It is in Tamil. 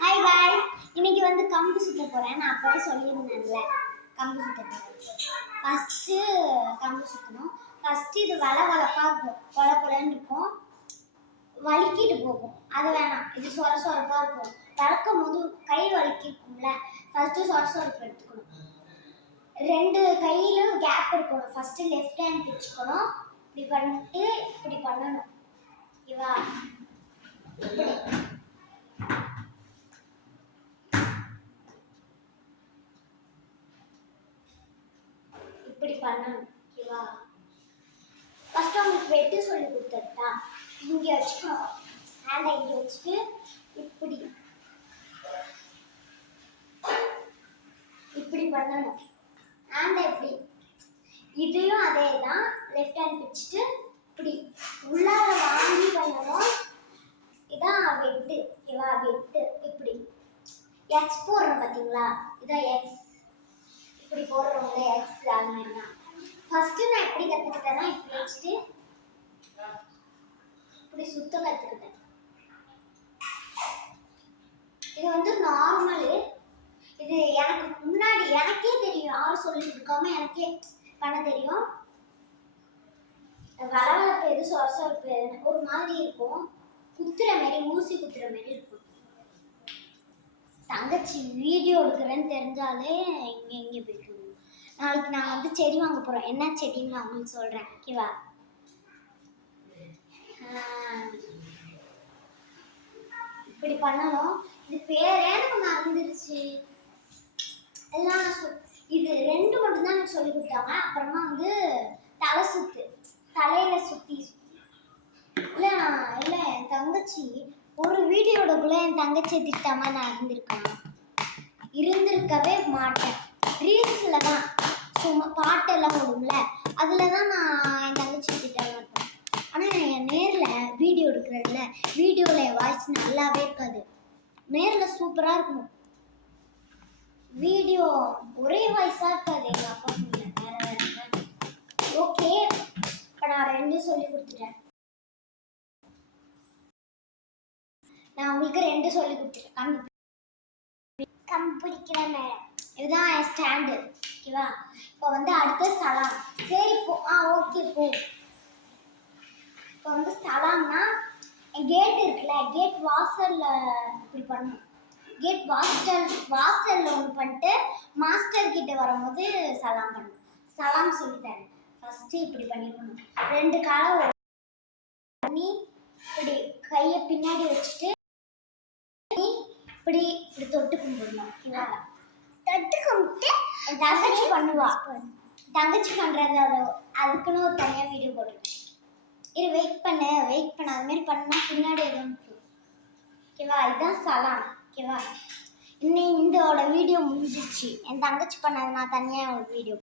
ஹாய் காய்ஸ், இன்னைக்கு வந்து கம்பு சுத்த போறேன். நான் அப்பவே சொல்லியிருந்தேன்ல கம்பு சுத்த போறேன். ஃபர்ஸ்ட் கம்பு சுத்தணும். ஃபர்ஸ்ட் இது வளவளப்பா இருக்கும், கொல கொலன்னு இருக்கும், வலிக்கிட்டு போகும். அது வேணாம், இது சொர சொரப்பா இருக்கும். வளர்க்கும் போது கை வலிக்கும்ல, ஃபர்ஸ்ட் சொர சொரப்பு எடுத்துக்கணும். ரெண்டு கையிலும் கேப் இருக்கணும். ஃபர்ஸ்ட் லெஃப்ட் ஹேண்ட் பிடிச்சுக்கணும், இப்படி பண்ணிட்டு இப்படி பண்ணணும். ஓகேவா? இப்படி பண்ணணும். ஓகேவா? ஃபர்ஸ்ட் உங்களுக்கு வெட்டு சொல்லி கொடுத்துட்டா, இங்கே வச்சுக்கணும். ஹேண்டை இங்கே வச்சுட்டு இப்படி இப்படி பண்ணணும். ஹேண்டை இப்படி, இதையும் அதே தான். லெஃப்ட் ஹேண்ட் பிடிச்சிட்டு இப்படி உள்ளார வாங்கி பண்ணணும். இதான் வெட்டு. ஓகேவா? வெட்டு இப்படி எக்ஸ் போடுறோம் பார்த்தீங்களா? இதான் எக்ஸ். இப்படி போடுறவங்க எக்ஸ் அது மாதிரி தான். ஃபர்ஸ்ட் நான் எப்படி கற்றுக்கிட்டேன்னா, இப்படி வச்சுட்டு இப்படி சுத்த கற்றுக்கிட்டேன். இது வந்து நார்மலு. இது எனக்கு முன்னாடி எனக்கே தெரியும், யாரும் சொல்லி கொடுக்காம எனக்கே பண்ண தெரியும். வளவளப்பு எது சொரசொரப்பு ஒரு மாதிரி இருக்கும், குத்துற மாதிரி, ஊசி குத்துற மாதிரி இருக்கும். தங்கச்சி வீடியோ எடுக்கிறேன்னு தெரிஞ்சாலே இங்கே போய்க்கணும். நாளைக்கு நான் வந்து செடி வாங்க போகிறோம். என்ன செடின்னு நான் உங்களுக்கு சொல்கிறேன். ஓகேவா? இப்படி பண்ணணும். இது பேரே எனக்கு மறந்துருச்சு எல்லாம். இது ரெண்டு மட்டும் தான் எனக்கு சொல்லி கொடுத்தாங்க. அப்புறமா வந்து தலை சுத்து, தலையில சுத்தி இல்லை இல்லை என் தங்கச்சி ஒரு வீடியோடக்குள்ள என் தங்கச்சியை திட்டாம நான் இருந்திருக்கவே மாட்டேன். ரீல்ஸில் தான் சும்மா பாட்டெல்லாம் ஓடும்ல, அதில் தான் நான் என் தங்கச்சி திட்ட மாட்டேன். ஆனால் என் நேரில் வீடியோ எடுக்கிறதுல வீடியோவில் என் வாய்ஸ் நல்லாவே இருக்காது. நேரில் சூப்பராக இருக்கும். வீடியோ ஒரே வாய்ஸாக இருக்காது. எங்கள் அப்பா சொன்னேன் வேறு வேறு. ஓகே, இப்போ நான் ரெண்டும் சொல்லி கொடுத்துட்டேன். நான் உங்களுக்கு ரெண்டு சொல்லி கொடுத்துட்டேன். கம்பு பிடிக்கிற மேடம் இதுதான் என் ஸ்டாண்டு. ஓகேவா? இப்போ வந்து அடுத்த சலாம். சரி போ. ஓகே போ. இப்போ வந்து சலாம்னா என் கேட் இருக்குல்ல, கேட் வாசலில் இப்படி பண்ணணும். கேட் வாசலில் ஒன்று பண்ணிட்டு மாஸ்டர் கிட்ட வரும்போது சலாம் பண்ணணும். சலாம் சொல்லித்தரேன். ஃபஸ்ட்டு இப்படி பண்ணிக்கணும். ரெண்டு காலை பண்ணி இப்படி கையை பின்னாடி வச்சுட்டு இப்படி இப்படி தொட்டு கும்பிடணும். ஓகேவா? தொட்டு கும்பிட்டு என் தங்கச்சி பண்ணுவா. தங்கச்சி பண்ணுறது அதுக்குன்னு ஒரு தனியாக வீடியோ போட்டுருக்கேன். இது வெயிட் பண்ண அது மாதிரி பண்ணால் பின்னாடி எதுவும். ஓகேவா? இதுதான் சலாம். ஓகேவா? இன்னும் இதோட வீடியோ முடிஞ்சிச்சு. என் தங்கச்சி பண்ணது நான் தனியாக ஒரு வீடியோ